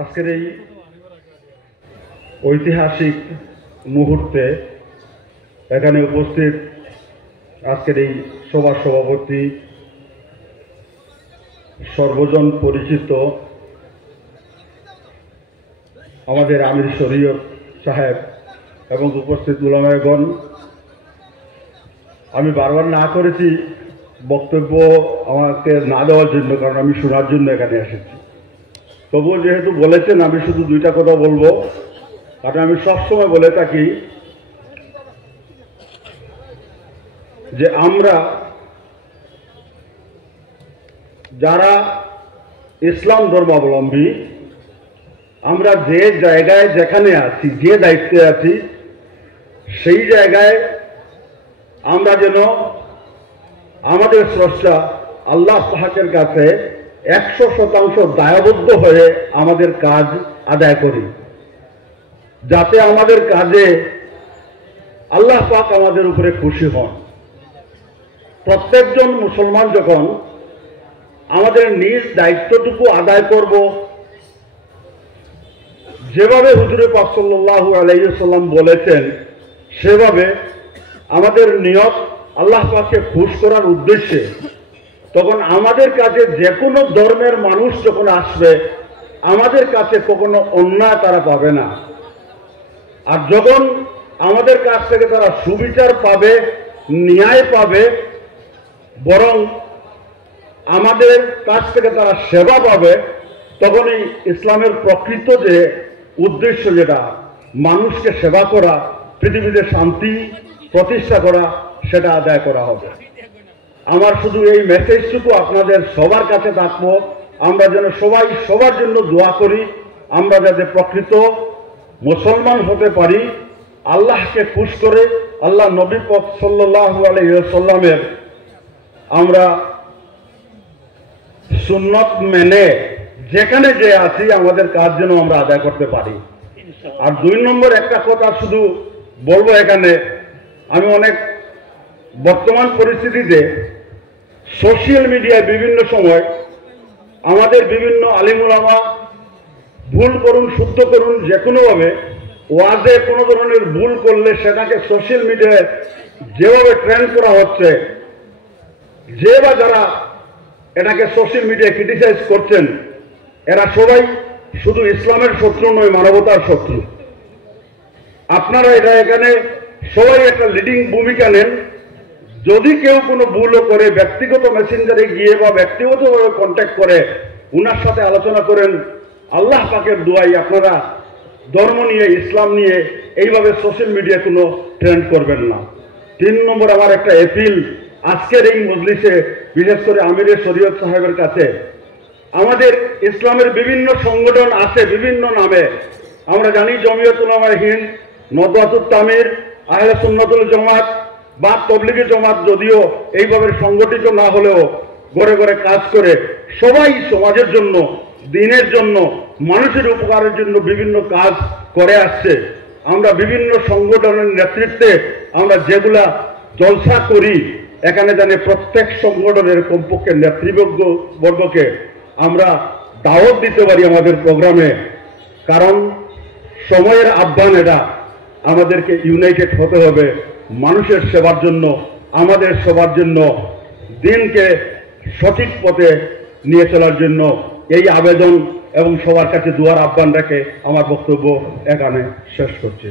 আজকের এই ঐতিহাসিক মুহূর্তে এখানে উপস্থিত আজকের এই সভার সভাপতি, সর্বজন পরিচিত আমাদের আমির শরীয়ত সাহেব এবং উপস্থিত উলামাগণ, আমি বারবার না করেছি বক্তব্য আমাকে না দেওয়ার জন্য, কারণ আমি শোনার জন্য এখানে এসেছি। তবুও যেহেতু বলেছেন, আমি শুধু দুইটা কথা বলবো। কারণ আমি সবসময় বলে থাকি যে আমরা যারা ইসলাম ধর্মাবলম্বী, আমরা যে জায়গায় যেখানে আছি, যে দায়িত্বে আছি, সেই জায়গায় আমরা যেন আমাদের স্রষ্টা আল্লাহ পাকের কাছে 100% দায়বদ্ধ হয়ে আমাদের কাজ আদায় করি, যাতে আমাদের কাজে আল্লাহ পাক আমাদের উপরে খুশি হন। প্রত্যেকজন মুসলমান যখন আমাদের নিজ দায়িত্বটুকু আদায় করব, যেভাবে হুজুরে পাক সাল্লাল্লাহু আলাইহি ওয়াসাল্লাম বলেছেন, সেভাবে আমাদের নিয়ত আল্লাহ পাককে খুশ করার উদ্দেশ্যে, তখন আমাদের কাছে যে কোনো ধর্মের মানুষ যখন আসবে, আমাদের কাছে কখনো অন্যায় তারা পাবে না। আর যখন আমাদের কাছ থেকে তারা সুবিচার পাবে, ন্যায় পাবে, বরং আমাদের কাছ থেকে তারা সেবা পাবে, তখনই ইসলামের প্রকৃত যে উদ্দেশ্য, যেটা মানুষকে সেবা করা, পৃথিবীতে শান্তি প্রতিষ্ঠা করা, সেটা আদায় করা হবে। আমার শুধু এই মেসেজটুকু আপনাদের সবার কাছে থাকবো, আমরা যেন সবাই সবার জন্য দোয়া করি, আমরা যাতে প্রকৃত মুসলমান হতে পারি, আল্লাহকে খুশ করে আল্লাহ নবী পাক সাল্লাল্লাহু আলাইহি ওয়াসাল্লামের আমরা সুন্নত মেনে যেখানে যে আছি আমাদের কাজ যেন আমরা আদায় করতে পারি। আর 2 নম্বর একটা কথা শুধু বলবো, এখানে আমি অনেক বর্তমান পরিস্থিতিতে সোশ্যাল মিডিয়ায় বিভিন্ন সময় আমাদের বিভিন্ন আলিম উলামা ভুল করুন, শুদ্ধ করুন, যে কোনোভাবে ওয়াজে কোনো ধরনের ভুল করলে সেটাকে সোশ্যাল মিডিয়ায় যেভাবে ট্রেন্ড করা হচ্ছে, যে বা যারা এটাকে সোশ্যাল মিডিয়ায় ক্রিটিসাইজ করছেন, এরা সবাই শুধু ইসলামের শত্রু নয়, মানবতার শত্রু। আপনারা এটা এখানে সবাই একটা লিডিং ভূমিকা নেন। যদি কেউ কোনো ভুলও করে, ব্যক্তিগত মেসেঞ্জারে গিয়ে বা ব্যক্তিগতভাবে কন্ট্যাক্ট করে, উনার সাথে আলোচনা করেন। আল্লাহ পাকের দোয়াই আপনারা ধর্ম নিয়ে, ইসলাম নিয়ে এইভাবে সোশ্যাল মিডিয়ায় কোনো ট্রেন্ড করবেন না। 3 নম্বর আমার একটা অ্যাপিল আজকের এই মজলিসে, বিশেষ করে আমিরে শরীয়ত সাহেবের কাছে। আমাদের ইসলামের বিভিন্ন সংগঠন আছে বিভিন্ন নামে, আমরা জানি জমিয়ত উলামায়ে হিন্দ, নদওয়াতুত তামির, আহলে সুন্নাতুল জামাত বা তবলিগি জামাত, যদিও এইভাবে সংগঠিত না হলেও ঘরে ঘরে কাজ করে, সবাই সমাজের জন্য, দিনের জন্য, মানুষের উপকারের জন্য বিভিন্ন কাজ করে আসছে। আমরা বিভিন্ন সংগঠনের নেতৃত্বে আমরা যেগুলা জলসা করি, এখানে জানি প্রত্যেক সংগঠনের কমপক্ষে নেতৃবর্গকে আমরা দাওয়াত দিতে পারি আমাদের প্রোগ্রামে। কারণ সময়ের আহ্বান, এটা আমাদেরকে ইউনাইটেড হতে হবে মানুষের সেবার জন্য, আমাদের সবার জন্য, দিনকে সঠিক পথে নিয়ে চলার জন্য। এই আবেদন এবং সবার কাছে দুয়ার আহ্বান রেখে আমার বক্তব্য এখানে শেষ করছি।